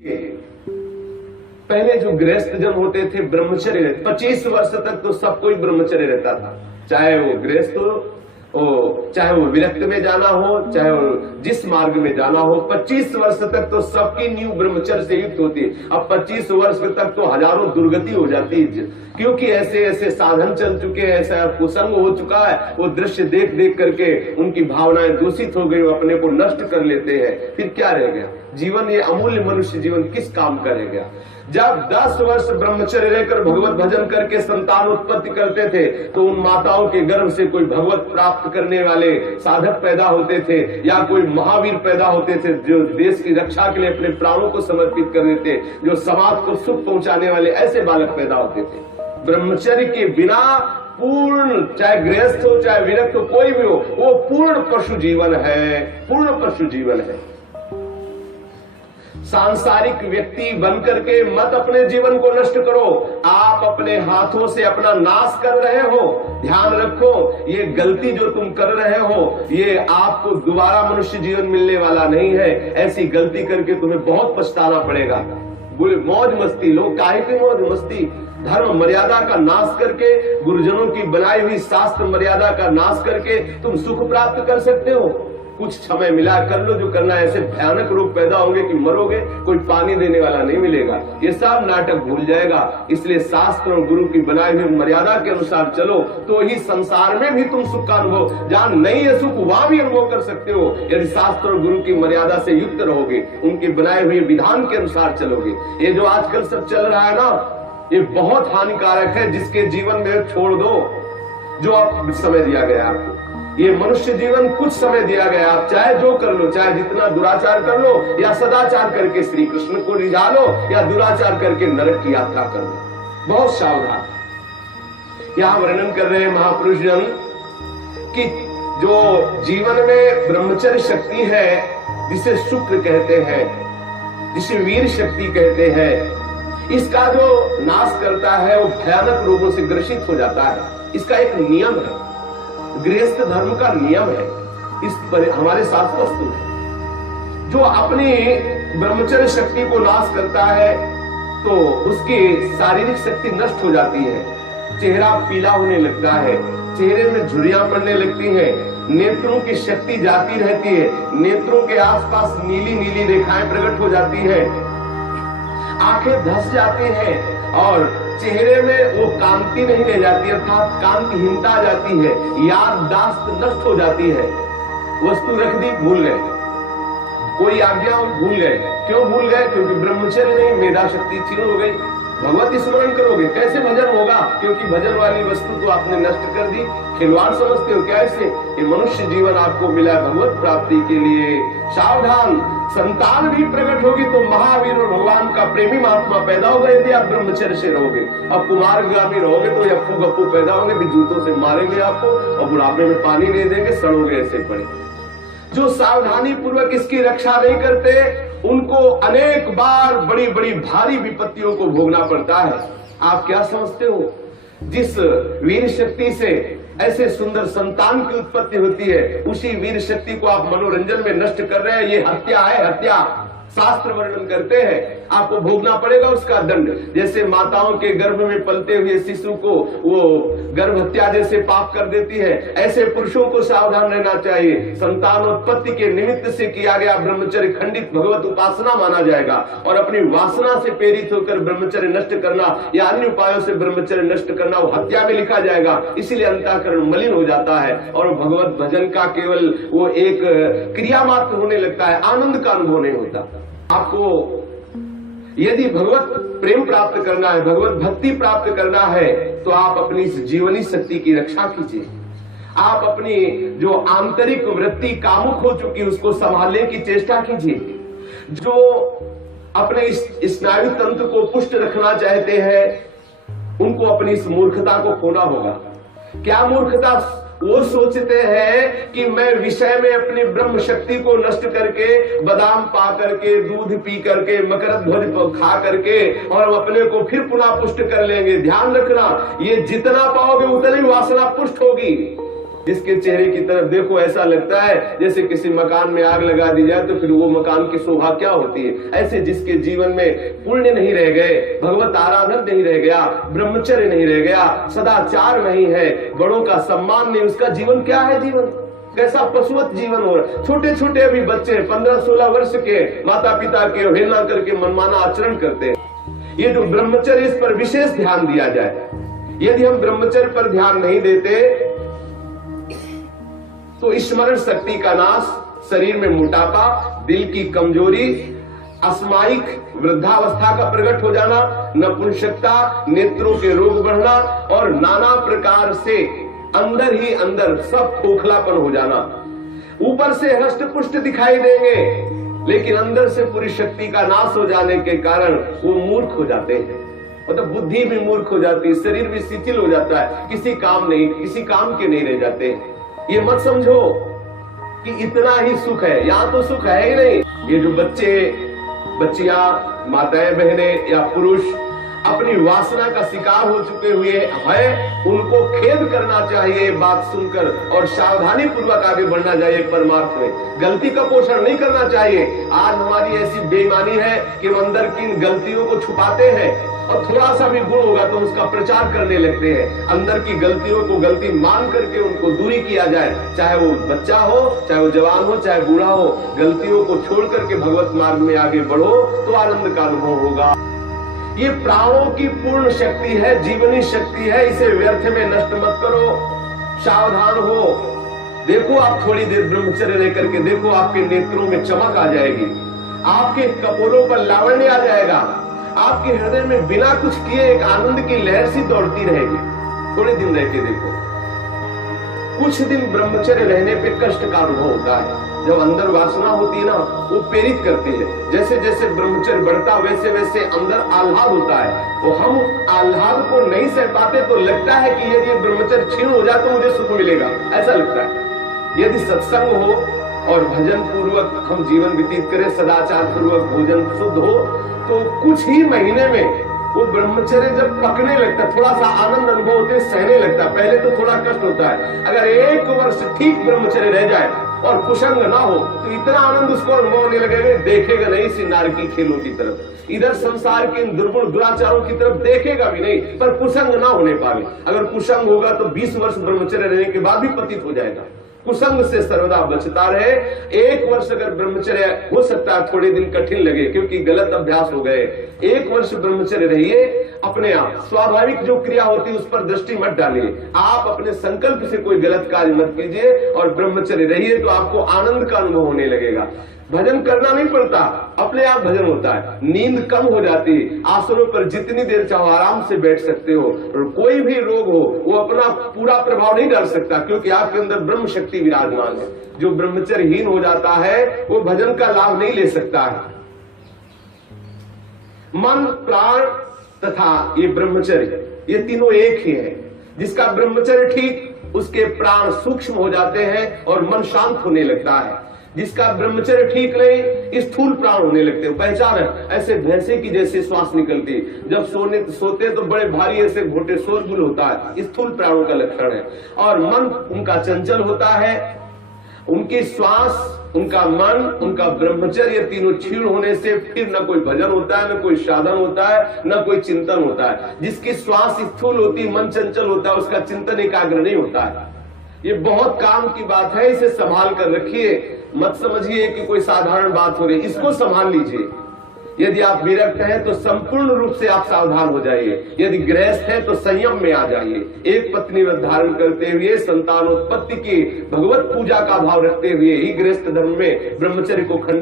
पहले जो गृहस्थ जन होते थे ब्रह्मचर्य 25 वर्ष तक तो सब कोई ब्रह्मचर्य रहता था, चाहे वो गृहस्थ हो, चाहे वो विरक्त में जाना हो, चाहे वो जिस मार्ग में जाना हो। 25 वर्ष तक तो सबकी नींव ब्रह्मचर्य से युक्त होती है। अब 25 वर्ष तक तो हजारों दुर्गति हो जाती है, क्योंकि ऐसे ऐसे साधन चल चुके हैं, ऐसा कुसंग हो चुका है। वो दृश्य देख देख करके उनकी भावनाएं दूषित हो गई, वो अपने को नष्ट कर लेते हैं। फिर क्या रह गया जीवन? ये अमूल्य मनुष्य जीवन किस काम का रह गया? जब 10 वर्ष ब्रह्मचर्य रहकर भगवत भजन करके संतान उत्पत्ति करते थे तो उन माताओं के गर्भ से कोई भगवत प्राप्त करने वाले साधक पैदा होते थे, या कोई महावीर पैदा होते थे जो देश की रक्षा के लिए अपने प्राणों को समर्पित कर देते, जो समाज को सुख पहुंचाने वाले ऐसे बालक पैदा होते थे। ब्रह्मचर्य के बिना पूर्ण, चाहे गृहस्थ हो चाहे विरक्त हो, कोई भी हो, वो पूर्ण पशु जीवन है, पूर्ण पशु जीवन है। सांसारिक व्यक्ति बनकर के मत अपने जीवन को नष्ट करो। आप अपने हाथों से अपना नाश कर रहे हो। ध्यान रखो, ये गलती जो तुम कर रहे हो ये आपको दोबारा मनुष्य जीवन मिलने वाला नहीं है। ऐसी गलती करके तुम्हें बहुत पछताना पड़ेगा। मौज मस्ती लो, काहे की मौज मस्ती? धर्म मर्यादा का नाश करके, गुरुजनों की बनाई हुई शास्त्र मर्यादा का नाश करके तुम सुख प्राप्त कर सकते हो। कुछ समय मिला, कर लो जो करना है। ऐसे भयानक रोग पैदा होंगे कि मरोगे, कोई पानी देने वाला नहीं मिलेगा। ये सब नाटक भूल जाएगा। इसलिए शास्त्र और गुरु की बनाई हुई मर्यादा के अनुसार चलो, तो ही संसार में भी तुम सुख का अनुभव, जहां नहीं है सुख वहां भी अनुभव कर सकते हो, यदि शास्त्र और गुरु की मर्यादा से युक्त रहोगे, उनके बनाए हुए विधान के अनुसार चलोगे। ये जो आजकल सब चल रहा है ना, ये बहुत हानिकारक है। जिसके जीवन में छोड़ दो जो आप समय दिया गया आपको। ये मनुष्य जीवन कुछ समय दिया गया, आप चाहे जो कर लो, चाहे जितना दुराचार कर लो या सदाचार करके श्री कृष्ण को रिझा लो, या दुराचार करके नरक की यात्रा कर लो। बहुत सावधान। यहां वर्णन कर रहे हैं महापुरुष जन कि जो जीवन में ब्रह्मचर्य शक्ति है, जिसे शुक्र कहते हैं, जिसे वीर शक्ति कहते हैं, इसका जो नाश करता है वो भयानक रोगों से ग्रसित हो जाता है। इसका एक नियम है, गृहस्थ धर्म का नियम है। इस पर हमारे साथ वस्तु है। जो अपनी ब्रह्मचर्य शक्ति को नाश करता है तो उसकी शारीरिक शक्ति नष्ट हो जाती है। चेहरा पीला होने लगता है, चेहरे में झुर्रियां पड़ने लगती हैं, नेत्रों की शक्ति जाती रहती है, नेत्रों के आसपास नीली नीली रेखाएं प्रकट हो जाती है, आंखें धस जाती हैं और चेहरे में वो कांति नहीं रह जाती, अर्थात कांतिहीनता आ जाती है, याददाश्त नष्ट हो जाती है। वस्तु रख दी, भूल गए, कोई आज्ञा भूल गए। क्यों भूल गए? क्योंकि ब्रह्मचर्य नहीं, मेधा शक्ति क्षीण हो गई। भगवती स्मरण करोगे, कैसे भजन होगा? क्योंकि भजन वाली वस्तु तो आपने नष्ट कर दी। खिलवाड़ समझते हो क्या इससे? ये मनुष्य जीवन आपको मिला भगवत प्राप्ति के लिए। सावधान, संतान भी प्रकट होगी तो महावीर और भगवान का प्रेमी महात्मा पैदा होगा यदि आप ब्रह्मचर्य से रहोगे। अब कुमारगामी रहोगे तो यप्पू गप्पू पैदा होंगे, भी जूतों से मारेंगे आपको और बुढ़ापे में पानी नहीं देंगे, सड़ोगे ऐसे पड़े। जो सावधानी पूर्वक इसकी रक्षा नहीं करते उनको अनेक बार बड़ी बड़ी भारी विपत्तियों को भोगना पड़ता है। आप क्या समझते हो? जिस वीर शक्ति से ऐसे सुंदर संतान की उत्पत्ति होती है, उसी वीर शक्ति को आप मनोरंजन में नष्ट कर रहे हैं। ये हत्या है, हत्या। शास्त्र वर्णन करते हैं आपको भोगना पड़ेगा उसका दंड। जैसे माताओं के गर्भ में पलते हुए शिशु को वो गर्भ हत्या जैसे पाप कर देती है, ऐसे पुरुषों को सावधान रहना चाहिए। संतानोत्पत्ति के निमित्त से किया गया ब्रह्मचर्य खंडित भगवत उपासना माना जाएगा, और अपनी वासना से प्रेरित होकर ब्रह्मचर्य नष्ट करना या अन्य उपायों से ब्रह्मचर्य नष्ट करना वो हत्या में लिखा जाएगा। इसीलिए अंतःकरण मलिन हो जाता है और भगवत भजन का केवल वो एक क्रिया मात्र होने लगता है, आनंद का अनुभव नहीं होता। आपको यदि भगवत प्रेम प्राप्त करना है, भगवत भक्ति प्राप्त करना है, तो आप अपनी इस जीवनी शक्ति की रक्षा कीजिए। आप अपनी जो आंतरिक वृत्ति कामुक हो चुकी उसको संभालने की चेष्टा कीजिए। जो अपने इस स्नायु तंत्र को पुष्ट रखना चाहते हैं उनको अपनी इस मूर्खता को खोना होगा। क्या मूर्खता? वो सोचते हैं कि मैं विषय में अपनी ब्रह्म शक्ति को नष्ट करके, बादाम पा करके, दूध पी करके, मकरध्वज खा करके और हम अपने को फिर पुनः पुष्ट कर लेंगे। ध्यान रखना, ये जितना पाओगे उतनी वासना पुष्ट होगी। जिसके चेहरे की तरफ देखो ऐसा लगता है जैसे किसी मकान में आग लगा दी जाए तो फिर वो मकान की शोभा क्या होती है। ऐसे जिसके जीवन में पुण्य नहीं रह गए, भगवत आराधन नहीं रह गया, ब्रह्मचर्य नहीं रह गया, सदाचार नहीं है, बड़ों का सम्मान नहीं, उसका जीवन क्या है? जीवन कैसा पशुवत जीवन हो रहा है। छोटे छोटे अभी बच्चे 15-16 वर्ष के माता पिता की अवहेलना करके मनमाना आचरण करते हैं। ये जो ब्रह्मचर्य, इस पर विशेष ध्यान दिया जाए। यदि हम ब्रह्मचर्य पर ध्यान नहीं देते तो स्मरण शक्ति का नाश, शरीर में मोटापा, दिल की कमजोरी, अस्मायिक वृद्धावस्था का प्रकट हो जाना, नपुंसकता, नेत्रों के रोग बढ़ना और नाना प्रकार से अंदर ही अंदर सब खोखलापन हो जाना। ऊपर से हष्ट पुष्ट दिखाई देंगे लेकिन अंदर से पूरी शक्ति का नाश हो जाने के कारण वो मूर्ख हो जाते हैं। मतलब बुद्धि भी मूर्ख हो जाती है, शरीर भी शिथिल हो जाता है, किसी काम के नहीं रह जाते। ये मत समझो कि इतना ही सुख है, यहाँ तो सुख है ही नहीं। ये जो बच्चे बच्चियां, माताएं बहनें या पुरुष अपनी वासना का शिकार हो चुके हुए हैं, उनको खेद करना चाहिए बात सुनकर और सावधानी पूर्वक आगे बढ़ना चाहिए परमार्थ में। गलती का पोषण नहीं करना चाहिए। आज हमारी ऐसी बेईमानी है कि हम अंदर की इन गलतियों को छुपाते हैं और थोड़ा सा भी गुण होगा तो उसका प्रचार करने लगते हैं। अंदर की गलतियों को गलती मान करके उनको दूरी किया जाए, चाहे वो बच्चा हो, चाहे वो जवान हो, चाहे बूढ़ा हो। गलतियों को छोड़ करके भगवत मार्ग में आगे बढ़ो तो आनंद का अनुभव होगा। ये प्राणों की पूर्ण शक्ति है, जीवनी शक्ति है, इसे व्यर्थ में नष्ट मत करो। सावधान हो। देखो आप थोड़ी देर ब्रह्मचर्य रह करके देखो, आपके नेत्रों में चमक आ जाएगी, आपके कपोलों पर लावण्य आ जाएगा, आपके हृदय में बिना कुछ किए एक आनंद की लहर सी दौड़ती रहेगी। थोड़े दिन रह के देखो। कुछ दिन ब्रह्मचर्य रहने पे कष्ट का अनुभव होता है। जब अंदर वासना होती है ना, वो प्रेरित करती है। जैसे जैसे ब्रह्मचर्य बढ़ता वैसे वैसे अंदर आह्लाद होता है। तो हम आह्लाद को नहीं सह पाते तो लगता है कि यदि ब्रह्मचर्य क्षीण हो जाए तो मुझे सुख मिलेगा, ऐसा लगता है। यदि सत्संग हो और भजन पूर्वक हम जीवन व्यतीत करें, सदाचार पूर्वक भोजन शुद्ध हो, तो कुछ ही महीने में वो ब्रह्मचर्य जब पकने लगता है, थोड़ा सा आनंद अनुभव होते सहने लगता है। पहले तो थोड़ा कष्ट होता है। अगर 1 वर्ष ठीक ब्रह्मचर्य रह जाए और कुसंग ना हो तो इतना आनंद उसको अनुभव होने लगेगा, देखेगा नहीं इसी नारकी खेलों की तरफ, इधर संसार के इन दुर्गुण दुराचारों की तरफ देखेगा भी नहीं, पर कुसंग ना होने पावे। अगर कुसंग होगा तो 20 वर्ष ब्रह्मचर्य रहने के बाद भी पतित हो जाएगा। कुसंग से सर्वदा बचता रहे। 1 वर्ष अगर ब्रह्मचर्य, हो सकता है थोड़े दिन कठिन लगे क्योंकि गलत अभ्यास हो गए। 1 वर्ष ब्रह्मचर्य रहिए, अपने आप स्वाभाविक जो क्रिया होती है उस पर दृष्टि मत डालिए। आप अपने संकल्प से कोई गलत कार्य मत कीजिए और ब्रह्मचर्य रहिए तो आपको आनंद का अनुभव होने लगेगा। भजन करना नहीं पड़ता, अपने आप भजन होता है। नींद कम हो जाती है, आसनों पर जितनी देर चाहो आराम से बैठ सकते हो और कोई भी रोग हो वो अपना पूरा प्रभाव नहीं डाल सकता क्योंकि आपके अंदर ब्रह्म शक्ति विराजमान है। जो ब्रह्मचर्यहीन हो जाता है वो भजन का लाभ नहीं ले सकता है। मन, प्राण तथा ये ब्रह्मचर्य, ये तीनों एक ही है। जिसका ब्रह्मचर्य ठीक, उसके प्राण सूक्ष्म हो जाते हैं और मन शांत होने लगता है। जिसका ब्रह्मचर्य ठीक नहीं, स्थूल प्राण होने लगते हैं। पहचान है, ऐसे भैंसे की जैसे श्वास निकलती, जब सोते तो बड़े भारी ऐसे घोटे शोरगुल होता है, स्थूल प्राणों का लक्षण है। और मन उनका चंचल होता है, उनकी श्वास, उनका मन, उनका ब्रह्मचर्य तीनों क्षीण होने से फिर न कोई भजन होता है, न कोई साधन होता है, न कोई चिंतन होता है। जिसकी श्वास स्थूल होती, मन चंचल होता है, उसका चिंतन एकाग्र नहीं होता है। ये बहुत काम की बात है, इसे संभाल कर रखिए। मत समझिए कि कोई साधारण बात हो रही, इसको संभाल लीजिए। यदि आप विरक्त हैं तो संपूर्ण रूप से आप सावधान हो जाइए। यदि गृहस्थ हैं तो संयम में आ जाइए। एक पत्नी व्रत धारण करते हुए, संतानोत्पत्ति की भगवत पूजा का भाव रखते हुए ही गृहस्थ धर्म में ब्रह्मचर्य को खंडित